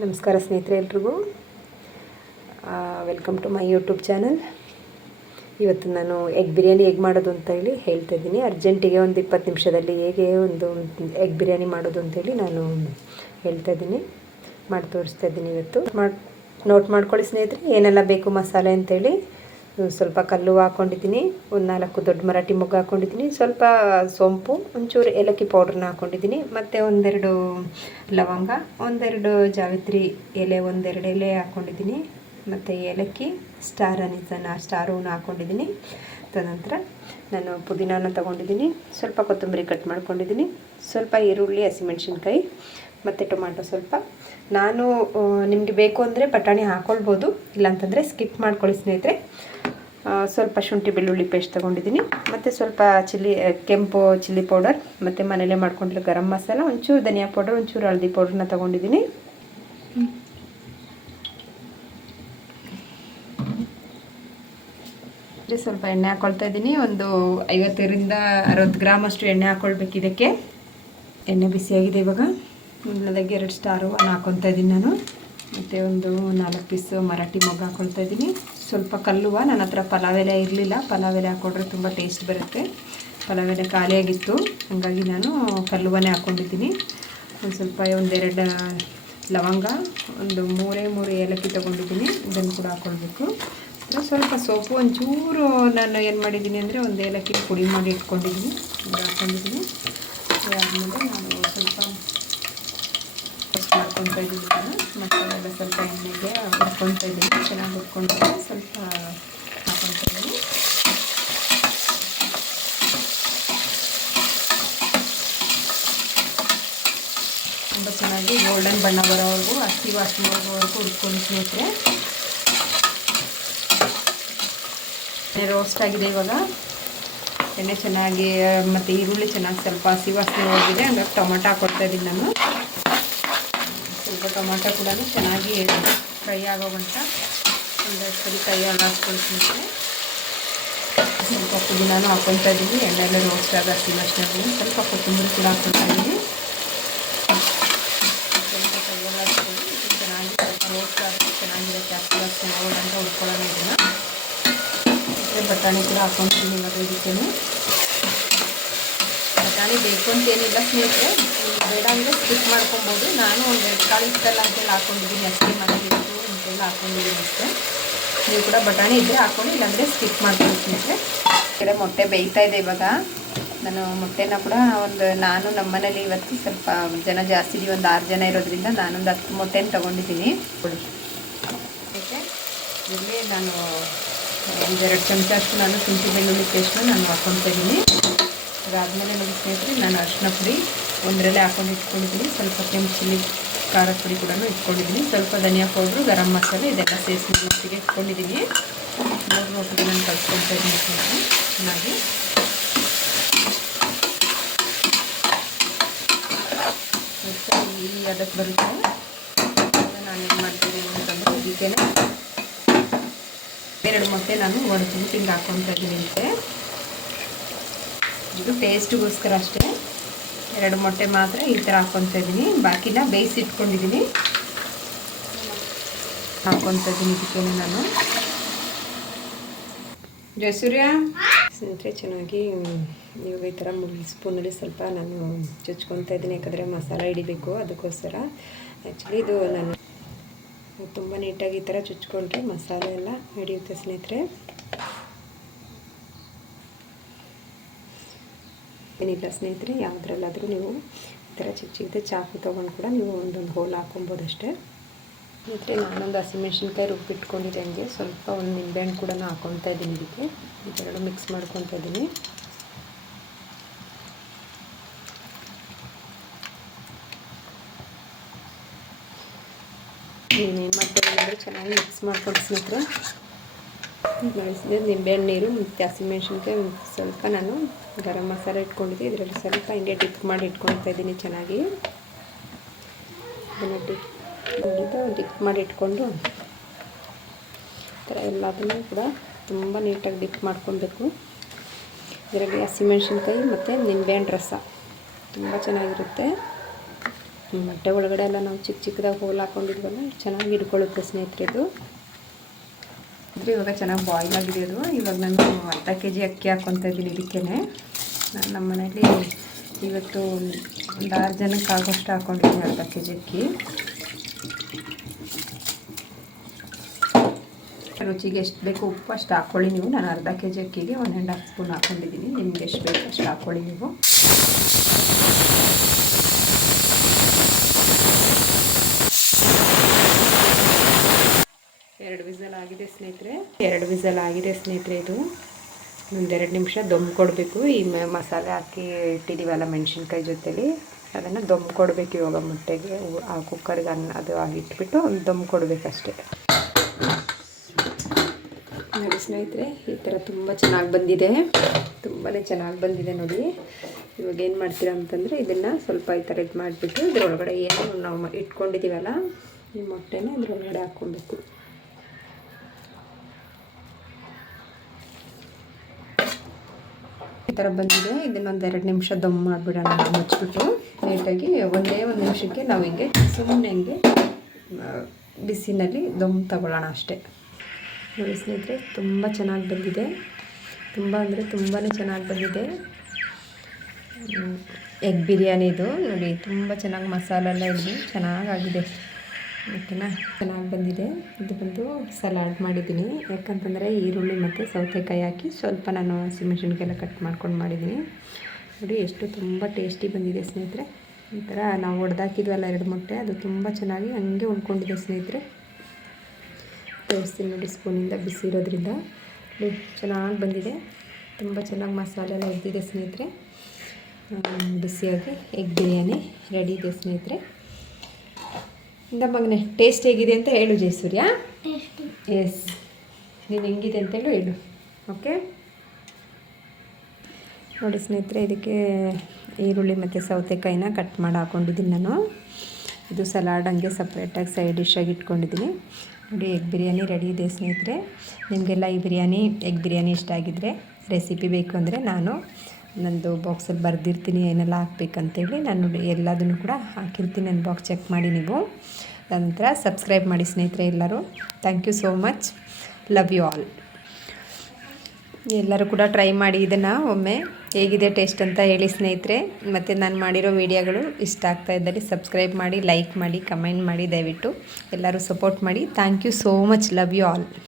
ನಮಸ್ಕಾರ ಸ್ನೇಹಿತರೆ, ಎಲ್ರಿಗೂ welcome to my YouTube channel. ಇವತ್ತು ನಾನು ಎಗ್ ಬಿರಿಯಾನಿ ಹೇಗೆ ಮಾಡೋದು ಅಂತ ಹೇಳಿ ಹೇಳ್ತಾ ಇದ್ದೀನಿ. ಅರ್ಜೆಂಟಿಗೆ ಒಂದು 20 ನಿಮಿಷದಲ್ಲಿ ಹೇಗೆ ಒಂದು ಎಗ್ ಬಿರಿಯಾನಿ ಮಾಡೋದು ಅಂತೇಳಿ ನಾನು ಹೇಳ್ತಾ ಇದ್ದೀನಿ, ಮಾಡಿ ತೋರಿಸ್ತಾ ಇದ್ದೀನಿ. ಇವತ್ತು ನೋಟ್ ಮಾಡ್ಕೊಳ್ಳಿ ಸ್ನೇಹಿತರೆ, ಏನೆಲ್ಲ ಬೇಕು ಮಸಾಲೆ ಅಂತೇಳಿ. ಸ್ವಲ್ಪ ಕಲ್ಲು ಹಾಕ್ಕೊಂಡಿದ್ದೀನಿ, ಒಂದು 4 ದೊಡ್ಡ ಮರಾಠಿ ಮೊಗ್ಗು ಹಾಕ್ಕೊಂಡಿದ್ದೀನಿ, ಸ್ವಲ್ಪ ಸೋಂಪು, ಒಂಚೂರು ಏಲಕ್ಕಿ ಪೌಡ್ರನ್ನ ಹಾಕ್ಕೊಂಡಿದ್ದೀನಿ, ಮತ್ತು ಒಂದೆರಡು ಲವಂಗ, ಒಂದೆರಡು ಜಾವಿತ್ರಿ ಎಲೆ, ಒಂದೆರಡು ಎಲೆ ಹಾಕ್ಕೊಂಡಿದ್ದೀನಿ, ಮತ್ತು ಏಲಕ್ಕಿ, ಸ್ಟಾರ್ ಅನಿಸನ್ನು ಸ್ಟಾರೂನ ಹಾಕ್ಕೊಂಡಿದ್ದೀನಿ. ತದನಂತರ ನಾನು ಪುದೀನಾನ ತೊಗೊಂಡಿದ್ದೀನಿ, ಸ್ವಲ್ಪ ಕೊತ್ತಂಬರಿ ಕಟ್ ಮಾಡ್ಕೊಂಡಿದ್ದೀನಿ, ಸ್ವಲ್ಪ ಈರುಳ್ಳಿ, ಹಸಿಮೆಣ್ಸಿನ್ಕಾಯಿ ಮತ್ತು ಟೊಮಾಟೊ ಸ್ವಲ್ಪ. ನಾನು ನಿಮಗೆ ಬೇಕು ಅಂದರೆ ಬಟಾಣಿ ಹಾಕ್ಕೊಳ್ಬೋದು, ಇಲ್ಲಾಂತಂದರೆ ಸ್ಕಿಪ್ ಮಾಡ್ಕೊಳ್ಳಿ ಸ್ನೇಹಿತರೆ. ಸ್ವಲ್ಪ ಶುಂಠಿ ಬೆಳ್ಳುಳ್ಳಿ ಪೇಸ್ಟ್ ತೊಗೊಂಡಿದ್ದೀನಿ, ಮತ್ತು ಸ್ವಲ್ಪ ಕೆಂಪು ಚಿಲ್ಲಿ ಪೌಡರ್, ಮತ್ತು ಮನೇಲೇ ಮಾಡ್ಕೊಂಡಿರೋ ಗರಂ ಮಸಾಲ, ಒಂಚೂರು ಧನಿಯಾ ಪೌಡರ್, ಒಂಚೂರು ಹಳದಿ ಪೌಡ್ರನ್ನ ತೊಗೊಂಡಿದ್ದೀನಿ. ಸ್ವಲ್ಪ ಎಣ್ಣೆ ಹಾಕ್ಕೊಳ್ತಾ ಇದ್ದೀನಿ, ಒಂದು 50ರಿಂದ 60 ಗ್ರಾಮ್ ಅಷ್ಟು ಎಣ್ಣೆ ಹಾಕ್ಕೊಳ್ಬೇಕು ಇದಕ್ಕೆ. ಎಣ್ಣೆ ಬಿಸಿಯಾಗಿದೆ. ಇವಾಗ ಮೊದಲಾಗಿ 2 ಸ್ಟಾರ್ ಹೂವನ್ನು ಹಾಕ್ಕೊತಾ ಇದ್ದೀನಿ ನಾನು, ಮತ್ತು ಒಂದು 4 ಪೀಸ್ ಮರಾಠಿ ಮೊಗ್ಗು ಹಾಕ್ಕೊಳ್ತಾ ಇದ್ದೀನಿ. ಸ್ವಲ್ಪ ಕಲ್ಲುವ, ನನ್ನ ಹತ್ರ ಪಲಾವ್ ಎಲೆ ಇರಲಿಲ್ಲ, ಪಲಾವ್ ಎಲೆ ಹಾಕ್ಕೊಂಡ್ರೆ ತುಂಬ ಟೇಸ್ಟ್ ಬರುತ್ತೆ. ಪಲಾವ್ ಎಲೆ ಖಾಲಿಯಾಗಿತ್ತು, ಹಾಗಾಗಿ ನಾನು ಕಲ್ಲುವನೇ ಹಾಕ್ಕೊಂಡಿದ್ದೀನಿ. ಒಂದು ಸ್ವಲ್ಪ ಒಂದೆರಡು ಲವಂಗ, ಒಂದು 3 ಏಲಕ್ಕಿ ತೊಗೊಂಡಿದ್ದೀನಿ, ಇದನ್ನು ಕೂಡ ಹಾಕ್ಕೊಳ್ಬೇಕು. ಸ್ವಲ್ಪ ಸೊಪ್ಪು ಒಂಚೂರು ನಾನು ಏನು ಮಾಡಿದ್ದೀನಿ ಅಂದರೆ ಒಂದು ಏಲಕ್ಕಿ ಪುಡಿ ಮಾಡಿ ಇಟ್ಕೊಂಡಿದ್ದೀನಿ, ಇದು ಹಾಕ್ಕೊಂಡಿದ್ದೀನಿ. ಅದಾದಮೇಲೆ ನಾನು ಸ್ವಲ್ಪ ಮಾಡ್ಕೊತಾ ಇದ್ದೀನಿ. ಮಸಾಲೆಲ್ಲ ಸ್ವಲ್ಪ ಎಣ್ಣೆಗೆ ಹುರ್ಕೊತಾ ಇದ್ದೀನಿ, ಚೆನ್ನಾಗಿ ಹುರ್ಕೊಂಡ್ರೆ ಸ್ವಲ್ಪ ಹಾಕ್ಕೊತಾ ಇದ್ದೀನಿ. ತುಂಬ ಚೆನ್ನಾಗಿ ಗೋಲ್ಡನ್ ಬಣ್ಣ ಬರೋವರೆಗೂ, ಹಸಿ ವಾಸನೆ ಹೋಗೋವರೆಗೂ ಹುರ್ಕೊಂಡು ಸ್ನೇಹಿತರೆ. ರೋಸ್ಟ್ ಆಗಿದೆ ಇವಾಗ, ಎಣ್ಣೆ ಚೆನ್ನಾಗಿ ಮತ್ತು ಈರುಳ್ಳಿ ಚೆನ್ನಾಗಿ ಸ್ವಲ್ಪ ಹಸಿ ವಾಸನೆ ಹೋಗಿದೆ, ಹಂಗಾಗಿ ಟೊಮೊಟೊ ಹಾಕ್ಕೊಳ್ತಾ ಇದ್ದೀನಿ ನಾನು. ಸ್ವಲ್ಪ ಟೊಮಾಟೊ ಕೂಡ ಚೆನ್ನಾಗಿ ಫ್ರೈ ಆಗೋಗಂಟ ಒಂದಷ್ಟು ಸರಿ ಕೈ ಹಾಕ್ಕೊಳ್ತೀನಿ. ಸ್ವಲ್ಪ ಪುದೀನಾನು ಹಾಕ್ಕೊಳ್ತಾ ಇದ್ದೀನಿ, ಎಣ್ಣೆಲ್ಲ ರೋಸ್ಟ್ ಆಗ ಹಸಿ ವಾಸನೆ. ಸ್ವಲ್ಪ ಕೊತ್ತಂಬರಿ ಕೂಡ ಹಾಕ್ಕೊಳ್ತಾ ಇದ್ದೀನಿ, ಸ್ವಲ್ಪ ಕೈಯೆಲ್ಲ ಹಾಕ್ಕೊಂಡು ಚೆನ್ನಾಗಿ ಸ್ವಲ್ಪ ರೋಸ್ಟ್ ಆಗಿ ಚೆನ್ನಾಗಿರುತ್ತೆ. ಹಸಿ ವಾಸನೆ ಹೋಗೋದಂತ ಹುಡ್ಕೊಳ್ಳೋಣ ಇದನ್ನು. ಮತ್ತು ಬಟಾಣಿ ಕೂಡ ಹಾಕ್ಕೊಳ್ತೀನಿ ಇವಾಗ ಇದಕ್ಕೇನು. ಬಟಾಣಿ ಬೇಕು ಅಂತೇನಿಲ್ಲ ಸ್ನೇಹಿತರೆ, ಬೇಡ ಅಂದರೆ ಸ್ಕಿಪ್ ಮಾಡ್ಕೊಬೋದು. ನಾನು ಒಂದು 2 ಕಾಳು ಇಷ್ಟಲ್ಲ ಅಂತೇಳಿ ಹಾಕ್ಕೊಂಡಿದ್ದೀನಿ, ಅಷ್ಟೇ ಮನೇಲಿ ಇತ್ತು ಅಂತೆಲ್ಲ ಹಾಕ್ಕೊಂಡಿದ್ದೀನಿ ಅಷ್ಟೇ. ನೀವು ಕೂಡ ಬಟಾಣಿ ಇದ್ದರೆ ಹಾಕ್ಕೊಂಡು, ಇಲ್ಲಾಂದರೆ ಸ್ಕಿಪ್ ಮಾಡ್ಕೊಂಡು ಸ್ನೇಹಿತರೆ. ಕಡೆ ಮೊಟ್ಟೆ ಬೇಯ್ತಾ ಇದೆ ಇವಾಗ. ನಾನು ಮೊಟ್ಟೆನ ಕೂಡ ನಾನು ನಮ್ಮ ಮನೇಲಿ ಇವತ್ತು ಸ್ವಲ್ಪ ಜನ ಜಾಸ್ತಿ ಇದೀವಿ, ಒಂದು 6 ಜನ ಇರೋದ್ರಿಂದ ನಾನೊಂದು 10 ಮೊಟ್ಟೆನ ತೊಗೊಂಡಿದ್ದೀನಿ. ಓಕೆ, ಇಲ್ಲಿ ನಾನು 1-2 ಚಮಚ ಅಷ್ಟು ನಾನು ಶುಂಠಿ ಬೆಳ್ಳುಳ್ಳಿ ಪೇಸ್ಟನ್ನ ನಾನು ಹಾಕ್ಕೊತಾ ಇದ್ದೀನಿ. ಅದಾದಮೇಲೆ ನೋಡಿ ಸ್ನೇಹಿತರೆ, ನಾನು ಅರಿಶಿನ ಪುಡಿ ಒಂದರಲ್ಲೇ ಹಾಕ್ಕೊಂಡು ಇಟ್ಕೊಂಡಿದ್ದೀನಿ, ಸ್ವಲ್ಪ ಕೆಂಪು ಚಿಲ್ಲಿ ಖಾರದ ಪುಡಿ ಕೂಡ ಇಟ್ಕೊಂಡಿದ್ದೀನಿ, ಸ್ವಲ್ಪ ಧನಿಯಾ ಪೌಡ್ರು, ಗರಂ ಮಸಾಲೆ, ಇದೆಲ್ಲ ಸೇರಿಸಿ ಒಟ್ಟಿಗೆ ಇಟ್ಕೊಂಡಿದ್ದೀನಿ. 3 ಒಟ್ಟಿಗೆ ನಾನು ಕಲ್ಸ್ಕೊತಾ ಇದ್ದೀನಿ ಚೆನ್ನಾಗಿ. ಈ ಅದಕ್ಕೆ ಬರುತ್ತೆ. ನಾನು ಏನು ಮಾಡ್ತೀನಿ ಅಂತಂದರೆ ಇದಕ್ಕೆ 2 ಮೊಟ್ಟೆ ನಾನು ಒಡೆದು ಹಿಂಗೆ ಹಾಕ್ಕೊತಾ ಇದ್ದೀನಿ. ಅಂತೆ ಇದು ಟೇಸ್ಟಿಗೋಸ್ಕರ ಅಷ್ಟೇ, 2 ಮೊಟ್ಟೆ ಮಾತ್ರ ಈ ಥರ ಹಾಕ್ಕೊತಾ ಇದ್ದೀನಿ, ಬಾಕಿನ ಬೇಯಿಸಿ ಇಟ್ಕೊಂಡಿದ್ದೀನಿ. ಹಾಕ್ಕೊತಾ ಇದ್ದೀನಿ ಇದಕ್ಕೆ ನಾನು. ಜಯಸೂರ್ಯ ಸ್ನೇಹಿತರೆ, ಚೆನ್ನಾಗಿ ಇವಾಗ ಈ ಥರ 3 ಸ್ಪೂನಲ್ಲಿ ಸ್ವಲ್ಪ ನಾನು ಚುಚ್ಕೊತಾ ಇದ್ದೀನಿ, ಯಾಕಂದರೆ ಮಸಾಲೆ ಹಿಡಿಬೇಕು ಅದಕ್ಕೋಸ್ಕರ. ಆ್ಯಕ್ಚುಲಿ ಇದು ನಾನು ತುಂಬ ನೀಟಾಗಿ ಈ ಥರ ಚುಚ್ಕೊಂಡ್ರೆ ಮಸಾಲೆ ಎಲ್ಲ ಹಿಡಿಯುತ್ತೆ ಸ್ನೇಹಿತರೆ. ಏನಿಲ್ಲ ಸ್ನೇಹಿತರೆ, ಯಾವುದ್ರಲ್ಲಾದರೂ ನೀವು ಈ ಥರ ಚಿಕ್ಕ ಚಾಕು ತೊಗೊಂಡು ಕೂಡ ನೀವು ಒಂದೊಂದು ಹೋಲ್ ಹಾಕೊಬೋದು ಅಷ್ಟೇ. ಸ್ನೇಹಿತರೆ, ನಾನೊಂದು ಹಸಿಮೆಣ್ಸಿನ್ಕಾಯಿ ರುಬ್ಬಿಟ್ಕೊಂಡಿದ್ದೆ, ಹಂಗೆ ಸ್ವಲ್ಪ ಒಂದು ನಿಂಬೆಹಣ್ಣು ಕೂಡ ಹಾಕ್ಕೊತಾ ಇದ್ದೀನಿ ಇದಕ್ಕೆ. ಇದೆರಡು ಮಿಕ್ಸ್ ಮಾಡ್ಕೊತಾ ಇದ್ದೀನಿ. ನೀವೇನು ಮಾಡ್ತೀವಿ ಅಂದರೆ ಚೆನ್ನಾಗಿ ಮಿಕ್ಸ್ ಮಾಡ್ಕೊಂಡು ಸ್ನೇಹಿತರೆ. ಬಳಸಿದೆ ನಿಂಬೆಹಣ್ಣು ನೀರು ಮತ್ತು ಹಸಿಮೆಣ್ಸಿನ್ಕಾಯಿ, ಸ್ವಲ್ಪ ನಾನು ಗರಂ ಮಸಾಲೆ ಇಟ್ಕೊಂಡಿದ್ದೆ, ಇದರಲ್ಲಿ ಸ್ವಲ್ಪ ಹಿಂಗೆ ಡಿಪ್ ಮಾಡಿ ಇಟ್ಕೊಳ್ತಾ ಇದ್ದೀನಿ ಚೆನ್ನಾಗಿ. ಇದನ್ನು ಡಿಪ್ ಮಾಡಿ ಇಟ್ಕೊಂಡು ಈ ಥರ ಎಲ್ಲದನ್ನೂ ಕೂಡ ತುಂಬ ನೀಟಾಗಿ ಡಿಪ್ ಮಾಡ್ಕೊಬೇಕು. ಇದರಲ್ಲಿ ಹಸಿಮೆಣ್ಸಿನ್ಕಾಯಿ ಮತ್ತು ನಿಂಬೆಹಣ್ಣು ರಸ ತುಂಬ ಚೆನ್ನಾಗಿರುತ್ತೆ. ಮೊಟ್ಟೆ ಒಳಗಡೆ ಎಲ್ಲ ನಾವು ಚಿಕ್ಕ ಚಿಕ್ಕದಾಗಿ ಹೋಲ್ ಹಾಕ್ಕೊಂಡಿದ್ವಲ್ಲ ಚೆನ್ನಾಗಿ ಹಿಡ್ಕೊಳ್ಳುತ್ತೆ ಸ್ನೇಹಿತರೆ ಇದು. ಇವಾಗ ಚೆನ್ನಾಗಿ ಬಾಯ್ಲ್ ಆಗಿದೆ ಅದು. ಇವಾಗ ನಾನು ಅರ್ಧ kg ಅಕ್ಕಿ ಹಾಕ್ಕೊತಾ ಇದ್ದೀನಿ ಇದಕ್ಕೇ. ನಾನು ನಮ್ಮ ಮನೇಲಿ ಇವತ್ತು ಒಂದು 6 ಜನಕ್ಕೆ ಆಗೋಷ್ಟು ಹಾಕ್ಕೊಂಡಿದ್ದೀನಿ ಅರ್ಧ kg ಅಕ್ಕಿ. ರುಚಿಗೆ ಎಷ್ಟು ಬೇಕು ಉಪ್ಪು ಅಷ್ಟು ಹಾಕ್ಕೊಳ್ಳಿ ನೀವು. ನಾನು ಅರ್ಧ kg ಅಕ್ಕಿಗೆ 1.5 ಸ್ಪೂನ್ ಹಾಕ್ಕೊಂಡಿದ್ದೀನಿ. ನಿಮ್ಗೆ ಎಷ್ಟು ಬೇಕು ಅಷ್ಟು ಹಾಕ್ಕೊಳ್ಳಿ ನೀವು. ಎರಡು ವಿಸಲ್ ಆಗಿದೆ ಸ್ನೇಹಿತರೆ ಇದು. ಒಂದೆರಡು ನಿಮಿಷ ದಮ್ ಕೊಡಬೇಕು. ಈ ಮಸಾಲೆ ಹಾಕಿ ಇಟ್ಟಿದ್ದೀವಲ್ಲ ಮೆಣಸಿನ್ಕಾಯಿ ಜೊತೆಲಿ, ಅದನ್ನು ದಮ್ ಕೊಡಬೇಕು. ಇವಾಗ ಮೊಟ್ಟೆಗೆ ಆ ಕುಕ್ಕರ್ಗೆ ಅದು ಇಟ್ಬಿಟ್ಟು ಒಂದು ದಮ್ ಕೊಡಬೇಕಷ್ಟೆ. ನೋಡಿ ಸ್ನೇಹಿತರೆ, ಈ ಥರ ತುಂಬ ಚೆನ್ನಾಗಿ ಬಂದಿದೆ, ತುಂಬಾ ಚೆನ್ನಾಗಿ ಬಂದಿದೆ ನೋಡಿ. ಇವಾಗ ಏನು ಮಾಡ್ತೀರಾ ಅಂತಂದರೆ ಇದನ್ನು ಸ್ವಲ್ಪ ಈ ಥರ ಇದು ಮಾಡಿಬಿಟ್ಟು ಇದ್ರೊಳಗಡೆ ಏನು ನಾವು ಇಟ್ಕೊಂಡಿದ್ದೀವಲ್ಲ ಈ ಮೊಟ್ಟೆನ ಇದ್ರೊಳಗಡೆ ಹಾಕ್ಕೊಬೇಕು. ಈ ಥರ ಬಂದಿದೆ. ಇದನ್ನೊಂದು 2 ನಿಮಿಷ ದಮ್ ಮಾಡಿಬಿಡೋಣ ಮುಚ್ಚಿಬಿಟ್ಟು ನೀಟಾಗಿ. ಒಂದೇ ಒಂದು ನಿಮಿಷಕ್ಕೆ ನಾವು ಹಿಂಗೆ ಸುಮ್ಮನೆ ಹಿಂಗೆ ಬಿಸಿನಲ್ಲಿ ದಮ್ ತಗೊಳ್ಳೋಣ ಅಷ್ಟೇ. ನೋಡಿ ಸ್ನೇಹಿತರೆ, ತುಂಬ ಚೆನ್ನಾಗಿ ಬಂದಿದೆ. ತುಂಬ ಅಂದರೆ ತುಂಬಾ ಚೆನ್ನಾಗಿ ಬಂದಿದೆ ಎಗ್ ಬಿರಿಯಾನಿ ಇದು. ನೋಡಿ ತುಂಬ ಚೆನ್ನಾಗಿ ಮಸಾಲೆ ಎಲ್ಲ ಹಿಡಿದು ಚೆನ್ನಾಗಾಗಿದೆ. ಓಕೆನಾ, ಚೆನ್ನಾಗಿ ಬಂದಿದೆ. ಇದು ಬಂದು ಸಲಾಡ್ ಮಾಡಿದ್ದೀನಿ. ಯಾಕಂತಂದರೆ ಈರುಳ್ಳಿ ಮತ್ತು ಸೌತೆಕಾಯಿ ಹಾಕಿ ಸ್ವಲ್ಪ ನಾನು ಹಸಿಮೆಣಸಿನ್ಕಾಯೆಲ್ಲ ಕಟ್ ಮಾಡ್ಕೊಂಡು ಮಾಡಿದ್ದೀನಿ. ನೋಡಿ ಎಷ್ಟು ತುಂಬ ಟೇಸ್ಟಿ ಬಂದಿದೆ ಸ್ನೇಹಿತರೆ. ಈ ಥರ ನಾವು ಹೊಡೆದಾಕಿದ್ವಲ್ಲ 2 ಮೊಟ್ಟೆ, ಅದು ತುಂಬ ಚೆನ್ನಾಗಿ ಹಂಗೆ ಉಳ್ಕೊಂಡಿದೆ ಸ್ನೇಹಿತರೆ. ತೋರಿಸ್ತೀನಿ ನೋಡಿ, ಸ್ಪೂನಿಂದ ಬಿಸಿ ಇರೋದ್ರಿಂದ ಚೆನ್ನಾಗಿ ಬಂದಿದೆ. ತುಂಬ ಚೆನ್ನಾಗಿ ಮಸಾಲೆ ಎಲ್ಲ ಇದ್ದಿದೆ ಸ್ನೇಹಿತರೆ. ಬಿಸಿಯಾಗಿ ಎಗ್ ಬಿರಿಯಾನಿ ರೆಡಿ ಇದೆ ಸ್ನೇಹಿತರೆ. ಇಂದ ಮಗನೆ ಟೇಸ್ಟ್ ಹೇಗಿದೆ ಅಂತ ಹೇಳು ಜಯಸೂರ್ಯ. ಎಸ್, ನೀನು ಹೆಂಗಿದೆ ಅಂತೇಳು ಹೇಳು. ಓಕೆ, ನೋಡಿ ಸ್ನೇಹಿತರೆ, ಇದಕ್ಕೆ ಈರುಳ್ಳಿ ಮತ್ತು ಸೌತೆಕಾಯಿನ ಕಟ್ ಮಾಡಿ ಹಾಕ್ಕೊಂಡಿದ್ದೀನಿ ನಾನು. ಇದು ಸಲಾಡ್ ಹಂಗೆ ಸಪ್ರೇಟಾಗಿ ಸೈಡ್ ಡಿಶ್ಶಾಗಿ ಇಟ್ಕೊಂಡಿದ್ದೀನಿ. ನೋಡಿ, ಎಗ್ ಬಿರಿಯಾನಿ ರೆಡಿ ಇದೆ ಸ್ನೇಹಿತರೆ. ನಿಮಗೆಲ್ಲ ಈ ಎಗ್ ಬಿರಿಯಾನಿ ಇಷ್ಟ ಆಗಿದ್ದರೆ ರೆಸಿಪಿ ಬೇಕು ಅಂದರೆ ನಾನು ನಂದು ಬಾಕ್ಸಲ್ಲಿ ಬರೆದಿರ್ತೀನಿ ಏನೆಲ್ಲ ಹಾಕ್ಬೇಕಂತೇಳಿ. ನಾನು ಎಲ್ಲದನ್ನು ಕೂಡ ಹಾಕಿರ್ತೀನಿ, ನನ್ನ ಬಾಕ್ಸ್ ಚೆಕ್ ಮಾಡಿ ನೀವು. ನಂತರ ಸಬ್ಸ್ಕ್ರೈಬ್ ಮಾಡಿ ಸ್ನೇಹಿತರೆ ಎಲ್ಲರೂ. Thank you so much. Love you all. ಎಲ್ಲರೂ ಕೂಡ ಟ್ರೈ ಮಾಡಿ ಇದನ್ನು ಒಮ್ಮೆ. ಹೇಗಿದೆ ಟೇಸ್ಟ್ ಅಂತ ಹೇಳಿ ಸ್ನೇಹಿತರೆ. ಮತ್ತು ನಾನು ಮಾಡಿರೋ ವೀಡಿಯೋಗಳು ಇಷ್ಟ ಆಗ್ತಾ ಇದ್ದಲ್ಲಿ ಸಬ್ಸ್ಕ್ರೈಬ್ ಮಾಡಿ, ಲೈಕ್ ಮಾಡಿ, ಕಮೆಂಟ್ ಮಾಡಿ. ದಯವಿಟ್ಟು ಎಲ್ಲರೂ ಸಪೋರ್ಟ್ ಮಾಡಿ. Thank you so much. Love you all.